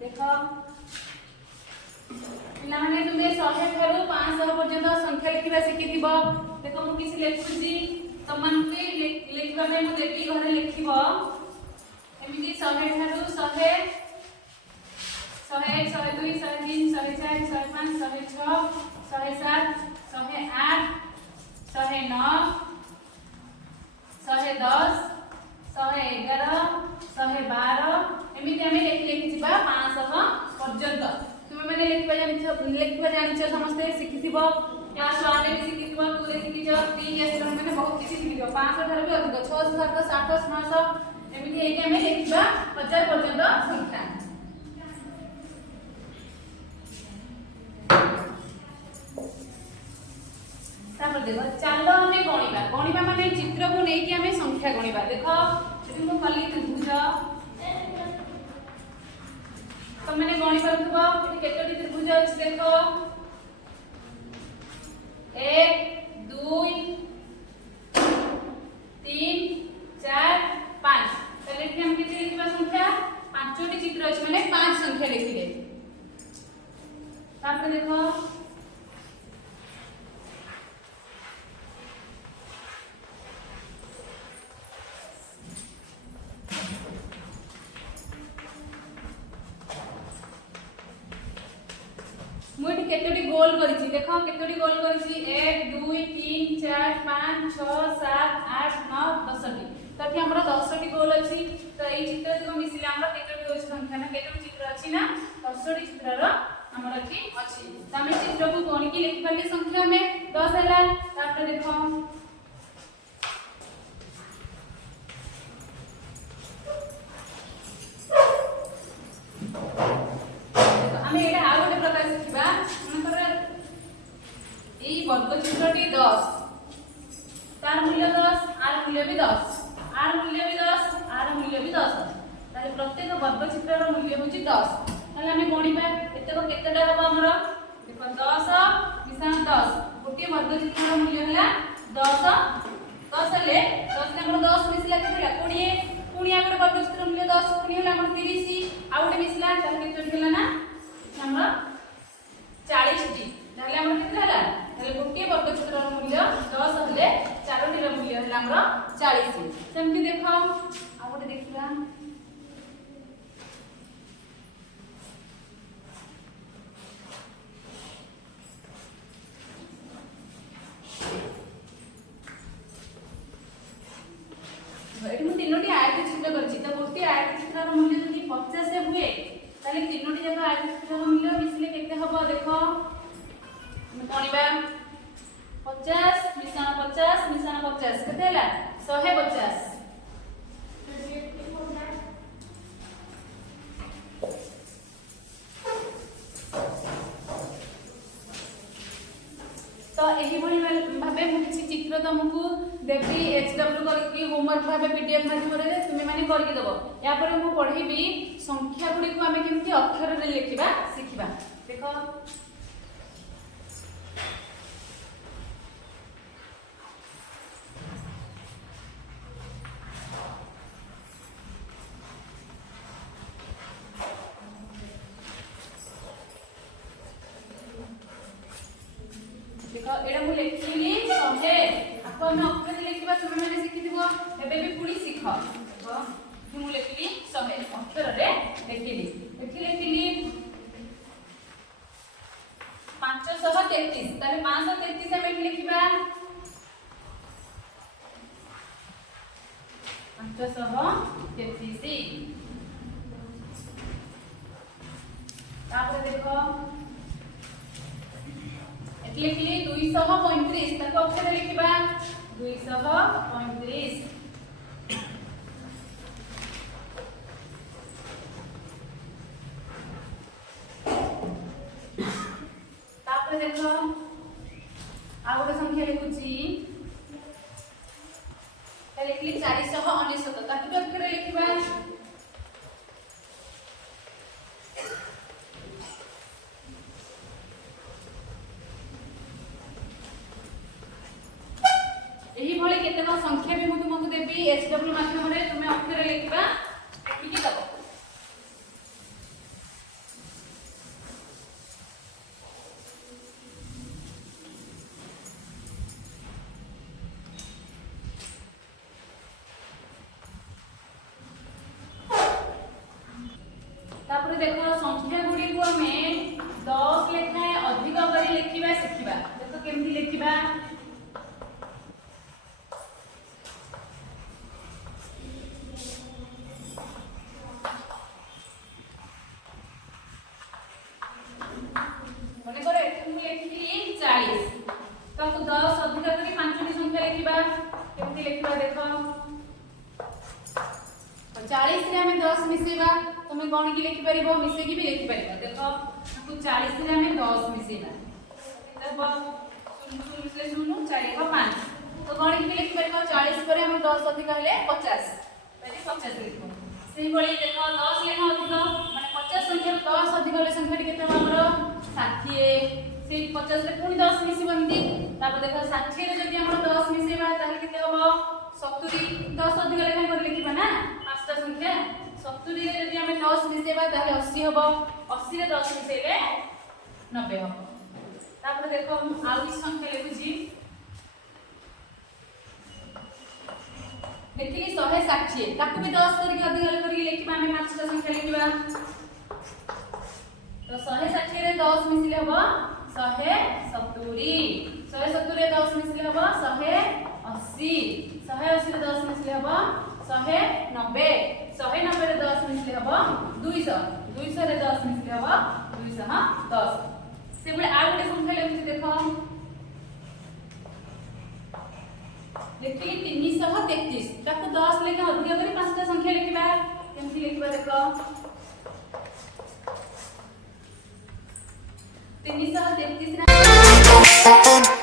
देख पिला माने तुमे 100 ठारू 500 पर्यंत संख्या लिखिबा शिखिथिबो। देखो मु किछि लेखुची तमन के लिखबा में मु देबी घरे लिखिबो एमिति 100 ठारू 100 101 102 103 104 105 106 107 108 109 110 111 112 एमिति आमे लेखि जिबा 500 पर्यंत। तुमे माने लिखबा जानिछ समस्त शिखिथिबो। क्लास 1 रे शिखिथिबो 2 रे शिखिछ 3 रे माने बहुत किछि शिखिथिबो। 500 ठाରୁ भी अधिक 600 700 900 एमिति हेके आमे लिखबा 1000 पर्यंत संख्या। तापर देखो चलो हमें गणिबा माने चित्र को नेकी हमें संख्या गणिबा। देखो यदि मु कली त्रिभुज तो मैंने गणि परथबो कि केतोटी त्रिभुज अछि। देखो 1 2 3 4 5 पहले कि हम कितने लिखबा संख्या 5टी चित्र अछि माने 5 संख्या लिखिले। तापर देखो मुठी केतोटी गोल करिछि। देखो केतोटी गोल करिछि 1 2 3 4 5 6 7 8 9 10टी। तो एठी हमरा 10टी गोल अछि। तो एई चित्र को मिसिले हमरा केतोटी होछि संख्या ना केतोटी चित्र अछि ना 10टी चित्रर हमरा एठी अछि। तो हम चित्र को गणि के लिख पाली संख्या में 10 हैला। तापर देखो वर्ग चित्रटी 10 तार मूल्य 10 आर मूल्य भी 10 आर मूल्य भी 10 आर मूल्य भी 10 ताले प्रत्येक वर्ग चित्रर मूल्य होची 10। ताले हम गणिबा एतको केतेटा हबो हमर देखो 10 मिसान 10 गोटे वर्ग चित्रर मूल्य हला 10 10 ले 10 ले हमर 10 मिसला केतेला 20 पुनी आ गोटे वर्ग चित्रर मूल्य 10 पुनी हला हमर 30 आ गोटे मिसला ताले केते होला ना हमर 40 टी ताले हमर केते हला गोटे वर्ग चित्रर मूल्य 10 हले 4टी र मूल्य हला हमर 40। सेमति देखो आ गोटे देखिबा एठी मु तीनोटी आयत चित्र करछि। तो गोटे आयत चित्रर मूल्य जदि 50 हुए ताले तीनोटी जक आयत चित्रर मूल्य मिसले केते हबो। देखो गणिबा 50 मिसान 50 मिसान 50 केते हला 150। तो एही भली भाबे मु किछि चित्र तुमको देबी एचडब्ल्यू करके होमवर्क भाबे पीडीएफ माध्यम रे तुमे माने करके देबो। या पर मु पढीबी संख्या गुडी को हमें केमती अक्षर रे लिखिबा सिखिबा। देखो एडा मु लिखिली 100 आपको हम अक्षर लिखिबा तुमे माने सिखिथिबो एबे भी पुडी सिख। देखो मु लिखिली 100 अक्षर रे लिखिली 533 ताले 533 हम लिखिबा 533। तापर देखो लिखली 235 ताको अक्षर लिखिबा 235। तापर देखो आ गोटे संख्या लिखुची लिखली 499 ताको अक्षर लिखिबा केतेक संख्या भी मु तुमको देबी एचडब्ल्यू माध्यम रे तुमे अक्षर लिखबा लिखि दबो। तापर देखो संख्या गुडी को हमें 10 लेखाए अधिक करी लिखिबा शिखिबा। देखो केमती लिखिबा मने करे तुम लिखिली 40 ताको 10 अधिक करी पांचटी संख्या लिखिबा केमती लिखिबा देखो 40 रे हमें 10 मिसेबा तुम कोन की लिखि परिबो मिसे की भी लिखि परिबो देखो हमको 40 रे हमें 10 मिसेबा देखो सुन से सुनो 4 को 5 तो कोन की लिखि परिबो 40 पर हम 10 अधिक हले 50 पहले 50 लिखो सेही बळी देखो 10 लेखा अधिक माने 50 संख्या 10 अधिक हले संख्या केते हमरो 60 से 50 रे पुनी 10 मिसी बंदी तापर देखो 60 रे जदी हमरो 10 मिसेबा ताले केते हबो 70 10 अधिक लेखा कर लिखिबा ना पांचटा संख्या 70 रे जदी हमें 10 मिसेबा ताले 80 हबो 80 रे 10 मिसेले 90 हबो तापर देखो हम आउ की संख्या लिखुची देखिली 160 ताकू भी 10 करके अधिक करके लिखिबा हमें पांचटा संख्या लिखिबा तो 160 रे 10 मिसले हबो 170 170 रे 10 मिसले हबो 180 180 रे 10 मिसले हबो 190 190 रे 10 मिसले हबो 200 200 रे 10 मिसले हबो 210 से बळे आ गोटे संख्या लेखि देखो देखिली 333 ताको 10 लेखा अधिक करी पांचटा संख्या लिखिबा केमती लिखिबा देखो 333